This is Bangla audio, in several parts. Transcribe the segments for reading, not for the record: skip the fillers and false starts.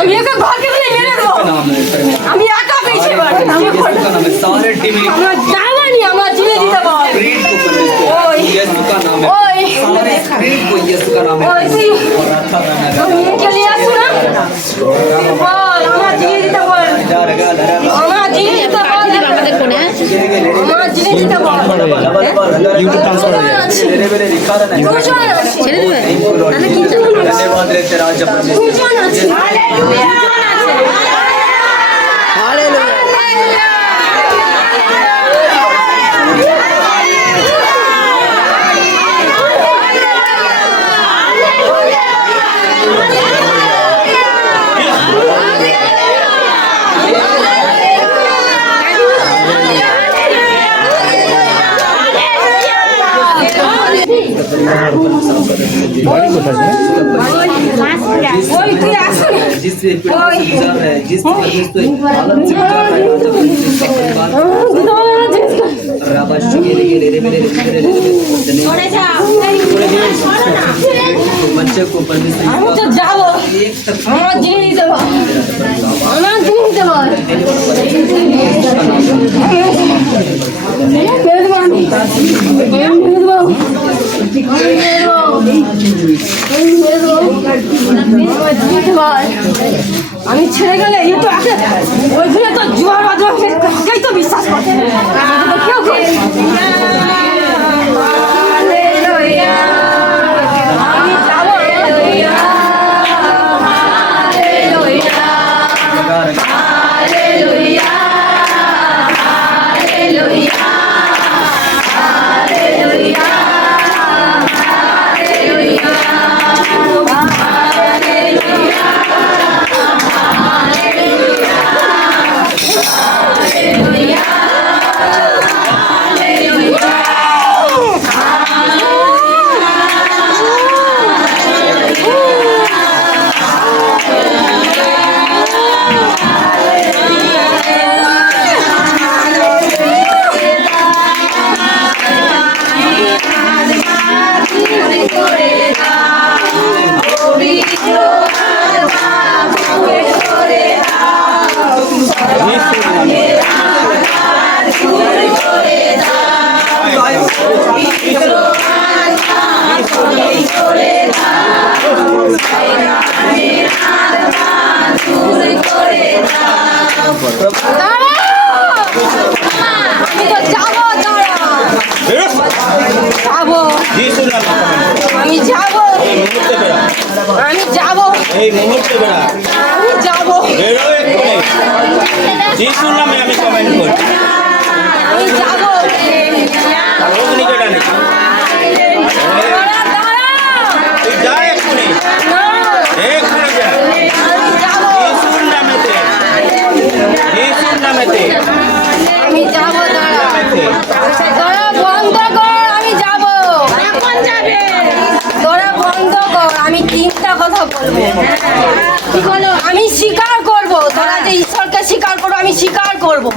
আমি একা ভাগে ফেলে মেরে দেবো আমি একা পেয়েছি এবার আমি सारे टीम আমার জামানি আমার জিনে দিতে বল ওই यीशु का नाम है ওই सारे स्प्रिट को यीशु का नाम है ওই তুই और रखा रहना চলে আসছো না বল আমার জিনে দিতে বল আমার জিনে দিতে বল আমাদের ফোনে আমার জিনে দিতে বল यूट्यूब ट्रांसफर हो गया मेरे लिखा रहना দুজন আছে ছেড়ে দেবে धन्यवाद रे तेरा जब দুজন আছে ওই তুই আসো না जिस पीढ़ी से गुजर रहे हैं जिस परदेश से हालत से गुजर रहे हैं जब इसका परिवार राबा शुगेरे के रे मेरे छोड़े जा बच्चे को परमेश्वर আমি তো যাবো एक तक আমার জিনে দিতে বল আমার জিনে দিতে বল আমি ছেড়ে গেলে এই তো ওইখানে তো জোয়ার বাদই তো বিশ্বাস করছে কেউ আমি যাবো আমি তো যাবো যাবো আমি যাবো আমি যাবো এই মুহূর্তে বেড়া আমি যাবো বেরো এক্ষুনি যিশুর নামে আমি কমেন্ট করি আমি যাবো অগ্নিকে ডানি তুই যা এক্ষুনি এক্ষুনি যা আমি যাবো যিশুর নামেতে আমি যাবো তোরা বন্ধ কর আমি যাবো তোরা বন্ধ কর আমি তিনটা কথা বলবো আমি স্বীকার করব তোরা যে ঈশ্বরকে স্বীকার করবো আমি স্বীকার করবো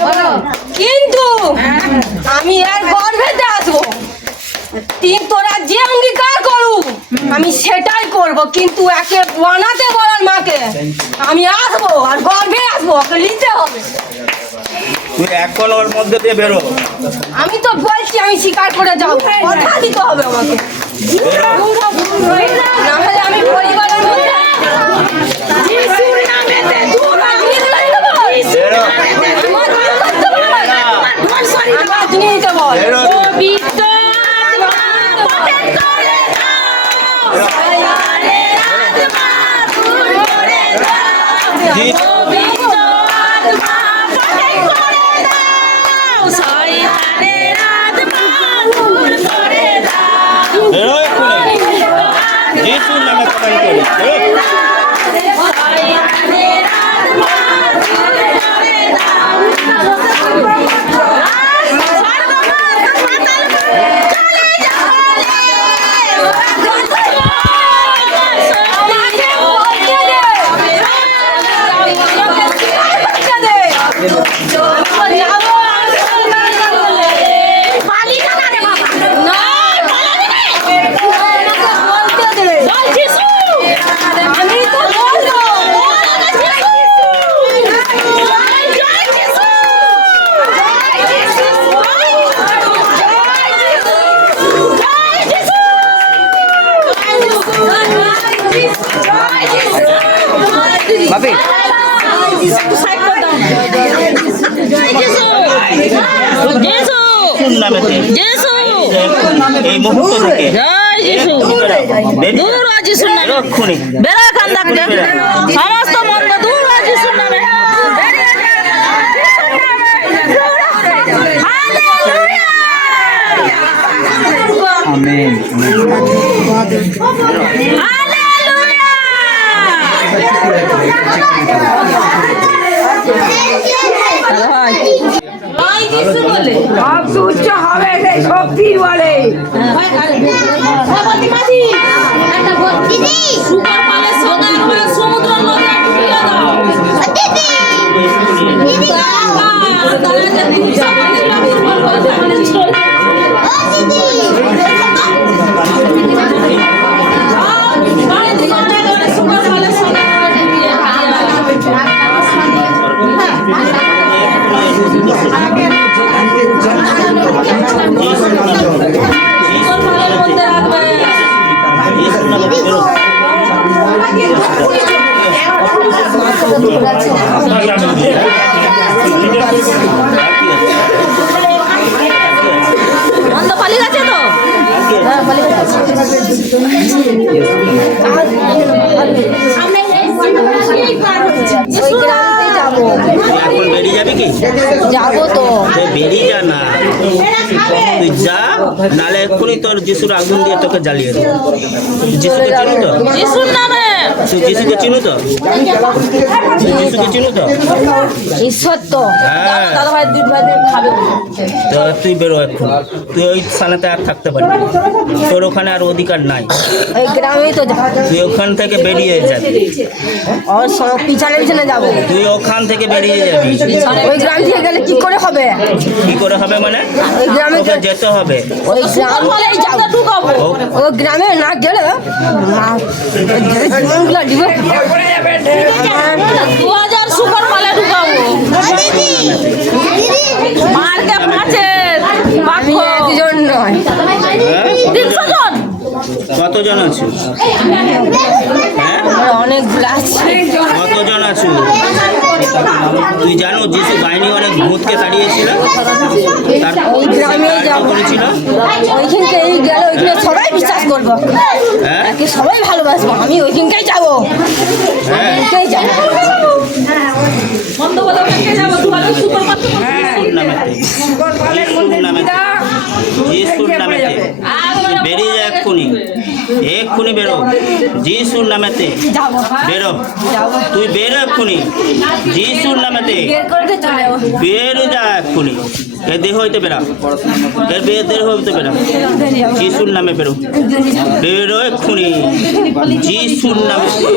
বলো কিন্তু আমি আর গর্ভেতে আসবো তোরা যে অঙ্গীকার করুক আমি সেটাই করব কিন্তু একে বানাতে বলার মাকে আমি আসবো আর গর্ভে আসবো ওকে নিতে হবে তুই এখন ওর মধ্যে দিয়ে বেরো আমি তো বলছি আমি স্বীকার করে যাবো কথা দিতে হবে আমাকে নাহলে আমি পরিবারের মধ্যে যিশুর নামেতে দূর আমি লড়াই দেব বেরো আমার জিনিস দিতে বল বেরো পবিত্র আত্মা পবিত্র করে দাও সায়ানের আত্মা দূর করে দাও পবিত্র আত্মা পবিত্র করে দাও সায়ানের আত্মা দূর করে দাও বেরো এক্ষুনি যিশুর নামে কমেন্ট করি বেরো সায়ানের আত্মা দূর করে দাও আমি নামেতে যিশু এই মুহূর্ত থেকে জয় যিশু দূর হ যিশুর নামে এক্ষুনি বেরা এখান থাকতে সমস্ত মন্দ দূর হ যিশুর নামে বেরিয়ে যা যিশুর নামে হালেলুয়া আমেন সব উচ্চ হবে সেই শক্তি বলে মন্দ পালিয়ে গেছে তো ওই গ্রামে যাবো এখন বেরিয়ে যাবি কি যাবো তো তুই বেরিয়ে যা না তুই যা নালে এক্ষুনি তোর যিশুর আগুন দিয়ে তোকে জ্বালিয়ে দেবো যিশুকে চিনো তো যিশুর নামে তুই যিশুকে চিনো তো তুই যিশুকে চিনো তো ঈশ্বর তো হ্যাঁ দাদা ভাই দিদি ভাই খাবে তো তুই বেরো এখন তুই ওই স্থানেতে আর থাকতে পারবি না। তোর ওখানে আর অধিকার নাই ওই গ্রামেই তো যাবো তুই ওখান থেকে বেরিয়ে যাবি আর সব পিছনে পিছনে যাবো তুই ওখান থেকে বেরিয়ে যাবি ওই গ্রাম থেকে গেলে কি করে হবে কি করে হবে মানে ওই গ্রামে তোকে যেতে হবে ওই গ্রামে যাবো ঢুকাবো ওই গ্রামে না গেলে জীবনগুলো দিবে 2000 সুপার মালে ঢুকাবো মারকে পাঁচে আমি একজন নয় হ্যাঁ? 300 জন কতজন আছো হ্যাঁ আমার অনেকগুলো আছে কতজন আছো তুই জানো যিশু বাহিনী অনেক ভূতকে তাড়িয়েছিল তার ওই গ্রামে সাহায্য যাবো করেছিল ওইখানকে এই গেলে ওইখানে সবাই বিশ্বাস করবো হ্যাঁ তাকে সবাই ভালোবাসবো আমি ওইখানটাই যাবো হ্যাঁ ওইখানটাই যাবো বন্ধ বলে ওকে যাবো 2000 সুপার মারতে যিশুর নামেতে যিশুর নামেতে তুই বেরিয়ে যা এক্ষুনি এক্ষুনি বেরো যিশুর নামেতে বেরো তুই বেরো এক্ষুনি যিশুর নামেতে বের করে চলে যাবো বেরো যা এক্ষুনি এর দেহ হইতে বেরা এর দেহ হইতে বেরা যিশুর নামে বেরো বেরো এক্ষুনি যিশুর নামেতে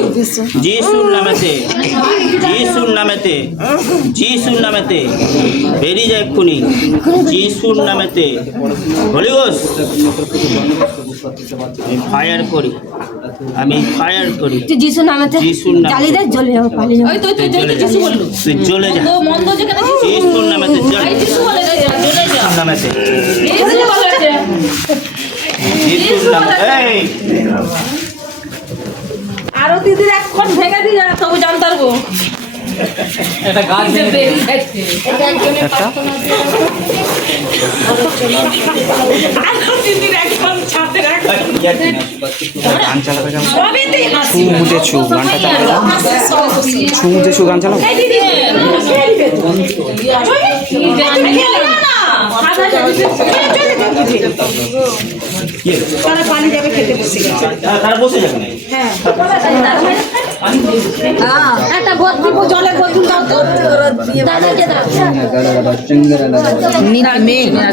যিশুর নামেতে যিশুর নামেতে যিশুর নামেতে বেরিয়ে যায় এক্ষুনি যিশুর নামেতে হলি গোস আমি ফায়ার করি আমি ফায়ার করি তুই যিশু নামেতে যিশুর নামে। জ্বালিয়ে দে জ্বলে যাবো পালিয়ে যাবো ওই তো তুই চলে যা যিশু বললো তুই চলে যা মন্দ যেখানে যিশুর নামেতে এই যিশু বলে চলে যা যিশুর নামেতে যিশু বলেছে যিশুর নামে এই আরো দিদির এখন ভেঙে দিয়ে তবু জানতে পারবো একটা গাছ আরো দিদির এখন ছাদের গান চালাবে কেমন সবই তুই হাসি ছু গানটা চালাবে ছু গান চালাবে তারা বসে যাবে না একটা বোতল জলের বোতল দাও তো দাদাকে দাও নির্মা